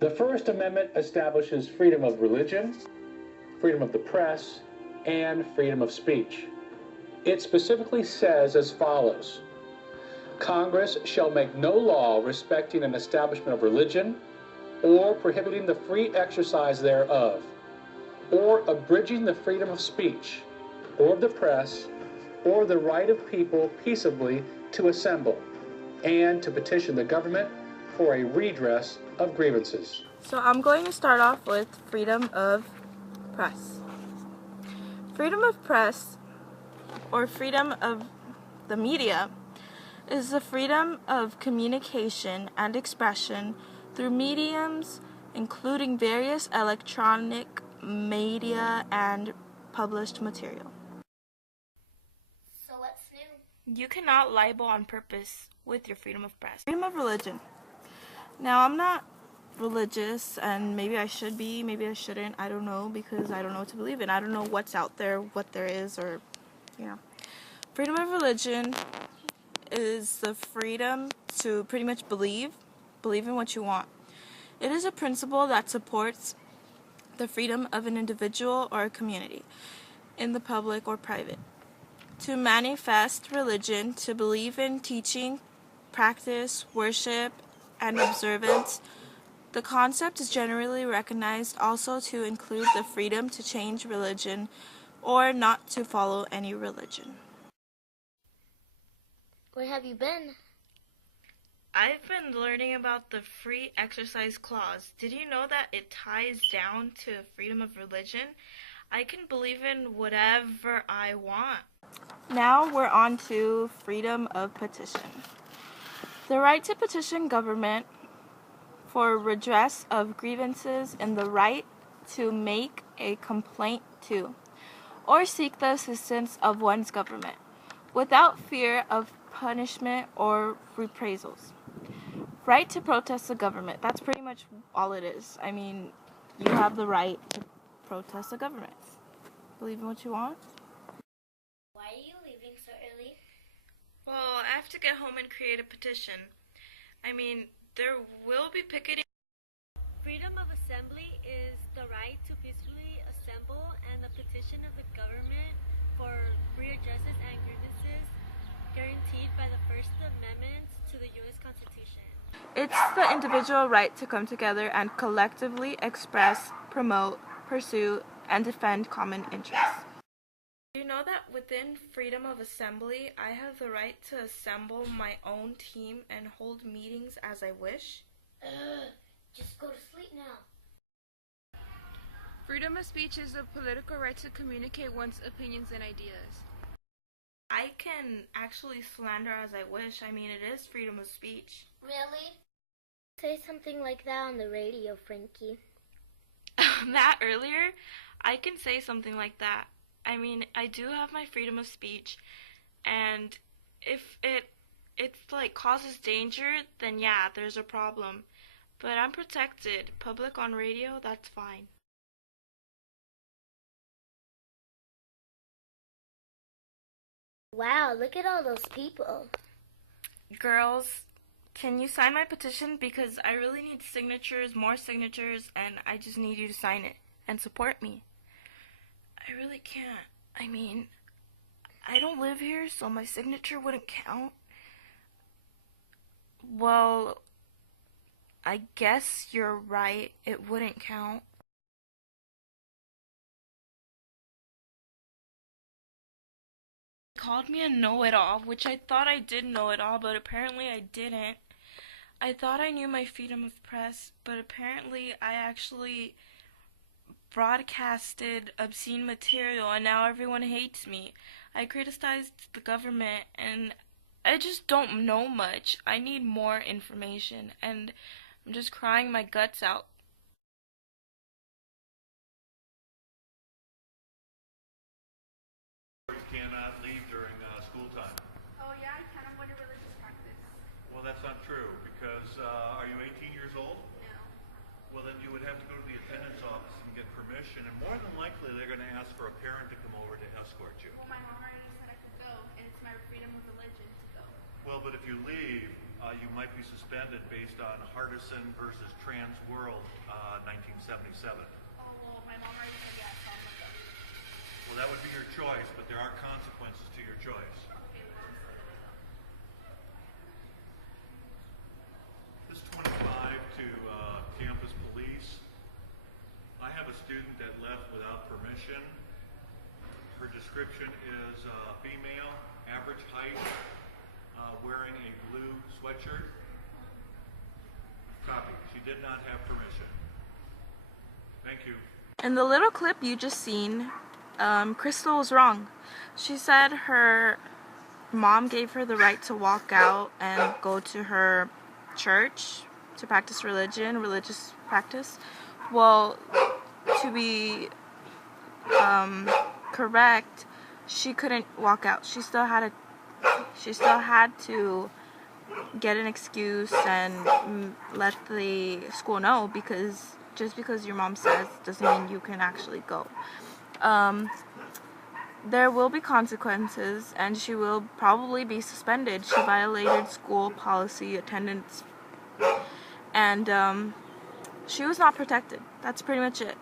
The First Amendment establishes freedom of religion, freedom of the press, and freedom of speech. It specifically says as follows: Congress shall make no law respecting an establishment of religion, or prohibiting the free exercise thereof, or abridging the freedom of speech, or of the press, or the right of people peaceably to assemble, and to petition the government for a redress of grievances. So I'm going to start off with freedom of press. Freedom of press, or freedom of the media, is the freedom of communication and expression through mediums including various electronic media and published material. So what's new? You cannot libel on purpose with your freedom of press. Freedom of religion. Now, I'm not religious, and maybe I should be, maybe I shouldn't, I don't know, because I don't know what to believe in. I don't know what's out there, what there is, or, Freedom of religion is the freedom to pretty much believe in what you want. It is a principle that supports the freedom of an individual or a community, in the public or private, to manifest religion, to believe in teaching, practice, worship, and observance. The concept is generally recognized also to include the freedom to change religion or not to follow any religion. Where have you been? I've been learning about the Free Exercise Clause. Did you know that it ties down to freedom of religion? I can believe in whatever I want. Now we're on to freedom of petition. The right to petition government for redress of grievances and the right to make a complaint to or seek the assistance of one's government without fear of punishment or reprisals. Right to protest the government. That's pretty much all it is. I mean, you have the right to protest the government. Believe in what you want. Why are you leaving so early? Well, I have to get home and create a petition. I mean, there will be picketing. Freedom of assembly is the right to peacefully assemble and the petition of the government for redresses and grievances guaranteed by the First Amendment to the U.S. Constitution. It's the individual right to come together and collectively express, promote, pursue, and defend common interests. Do you know that within freedom of assembly, I have the right to assemble my own team and hold meetings as I wish? Just go to sleep now. Freedom of speech is the political right to communicate one's opinions and ideas. I can actually slander as I wish. I mean, it is freedom of speech. Really? Say something like that on the radio, Frankie. That earlier? I can say something like that. I mean, I do have my freedom of speech, and if it's like causes danger, then yeah, there's a problem. But I'm protected. Public on radio, that's fine. Wow, look at all those people. Girls, can you sign my petition? Because I really need signatures, more signatures, and I just need you to sign it and support me. I really can't. I mean, I don't live here, so my signature wouldn't count. Well, I guess you're right. It wouldn't count. Called me a know-it-all, which I thought I did know it all, but apparently I didn't. I thought I knew my freedom of press, but apparently I actually broadcasted obscene material, and now everyone hates me. I criticized the government, and I just don't know much. I need more information, and I'm just crying my guts out. Cannot leave during school time. Oh yeah, I can. I'm going to religious practice. Well, that's not true, because are you 18 years old? No. Well, then you would have to go to the attendance office and get permission, and more than likely they're going to ask for a parent to come over to escort you. Well, my mom already said I could go, and it's my freedom of religion to go. Well, but if you leave, you might be suspended based on Hardison versus Trans World, 1977. Oh, well, my mom already said yes, so I'm gonna go. Well, that would be your choice, but there are consequences to your choice. Okay, well, I'm still gonna go. This 25 to campus police. I have a student that left without permission. Her description is female, average height, wearing a blue sweatshirt. Copy. She did not have permission. Thank you. In the little clip you just seen, Crystal was wrong. She said her mom gave her the right to walk out and go to her church to practice religious practice. Well, to be correct, she couldn't walk out. She still had to get an excuse and let the school know, because just because your mom says doesn't mean you can actually go. There will be consequences, and she will probably be suspended. She violated school policy attendance, and she was not protected. That's pretty much it.